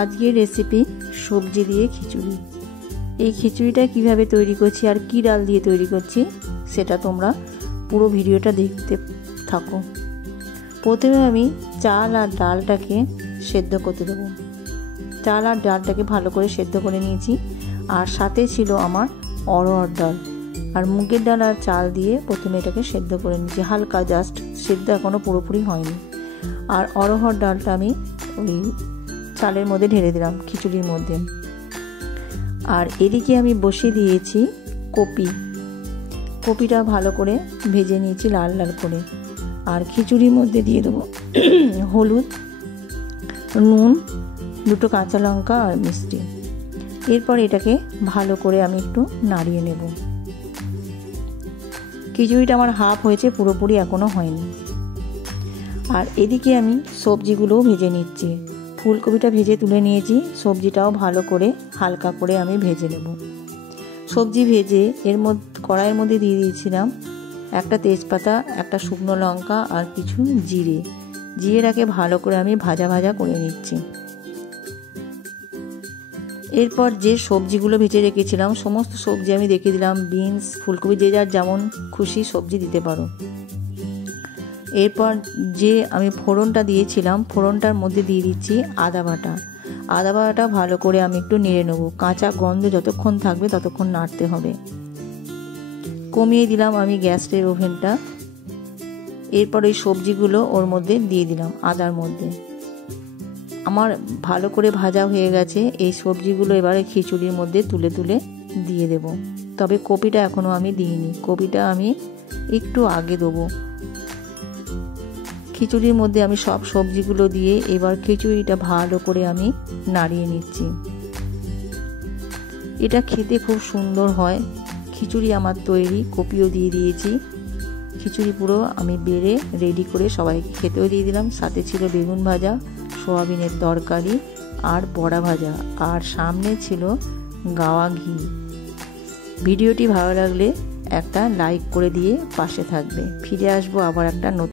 আজকের রেসিপি সবজি দিয়ে খিচুড়ি। এই খিচুড়িটা কিভাবে তৈরি করছি আর কি ডাল দিয়ে তৈরি করছি সেটা তোমরা পুরো ভিডিওটা দেখতে থাকো। প্রথমে আমি চাল আর ডালটাকে সেদ্ধ করতে দেবো। চাল আর ডালটাকে ভালো করে সেদ্ধ করে নিয়েছি, আর সাথে ছিল আমার অড়হর ডাল আর মুগের ডাল আর চাল দিয়ে প্রথমে এটাকে সেদ্ধ করে নিয়েছি, হালকা জাস্ট সেদ্ধ, এখনও পুরোপুরি হয়নি। আর অড়হর ডালটা আমি ওই চালের মধ্যে ঢেলে দিলাম খিচুড়ির মধ্যে। আর এদিকে আমি বসিয়ে দিয়েছি কপিটা ভালো করে ভেজে নিয়েছি লাল লাল করে। আর খিচুড়ির মধ্যে দিয়ে দেবো হলুদ, নুন, দুটো কাঁচা লঙ্কা আর মিষ্টি। এরপর এটাকে ভালো করে আমি একটু নাড়িয়ে নেব। খিচুড়িটা আমার হাফ হয়েছে, পুরোপুরি এখনও হয়নি। আর এদিকে আমি সবজিগুলোও ভেজে নিচ্ছি। ফুলকপিটা ভেজে তুলে নিয়েছি, সবজিটাও ভালো করে হালকা করে আমি ভেজে নেব। সবজি ভেজে এর মধ্যে কড়াইয়ের মধ্যে দিয়ে দিয়েছিলাম একটা তেজপাতা, একটা শুকনো লঙ্কা আর কিছু জিরেটাকে ভালো করে আমি ভাজা করে নিচ্ছি। এরপর যে সবজিগুলো ভেজে রেখেছিলাম সমস্ত সবজি আমি রেখে দিলাম। বিনস, ফুলকপি, যে যার যেমন খুশি সবজি দিতে পারো। এরপর যে আমি ফোড়নটা দিয়েছিলাম, ফোড়নটার মধ্যে দিয়ে দিচ্ছি আদা বাটা ভালো করে আমি একটু নেড়ে নেবো। কাঁচা গন্ধ যতক্ষণ থাকবে ততক্ষণ নাড়তে হবে। কমিয়ে দিলাম আমি গ্যাসের ওভেনটা। এরপর এই সবজিগুলো ওর মধ্যে দিয়ে দিলাম আদার মধ্যে। আমার ভালো করে ভাজা হয়ে গেছে। এই সবজিগুলো এবারে খিচুড়ির মধ্যে তুলে দিয়ে দেব। তবে কপিটা এখনও আমি দিইনি, কপিটা আমি একটু আগে দেবো। খিচুড়ির মধ্যে আমি সব সবজিগুলো দিয়ে এবার খিচুড়িটা ভালো করে আমি নাড়িয়ে নিচ্ছি। এটা খেতে খুব সুন্দর হয়। খিচুড়ি আমার তৈরি, কপিও দিয়ে দিয়েছি। খিচুড়ি পুরো আমি বেড়ে রেডি করে সবাইকে খেতেও দিয়ে দিলাম। সাথে ছিল বেগুন ভাজা, সোয়াবিনের তরকারি আর বড়া ভাজা, আর সামনে ছিল গাওয়া ঘি। ভিডিওটি ভালো লাগলে একটা লাইক করে দিয়ে পাশে থাকবে। ফিরে আসবো আবার একটা নতুন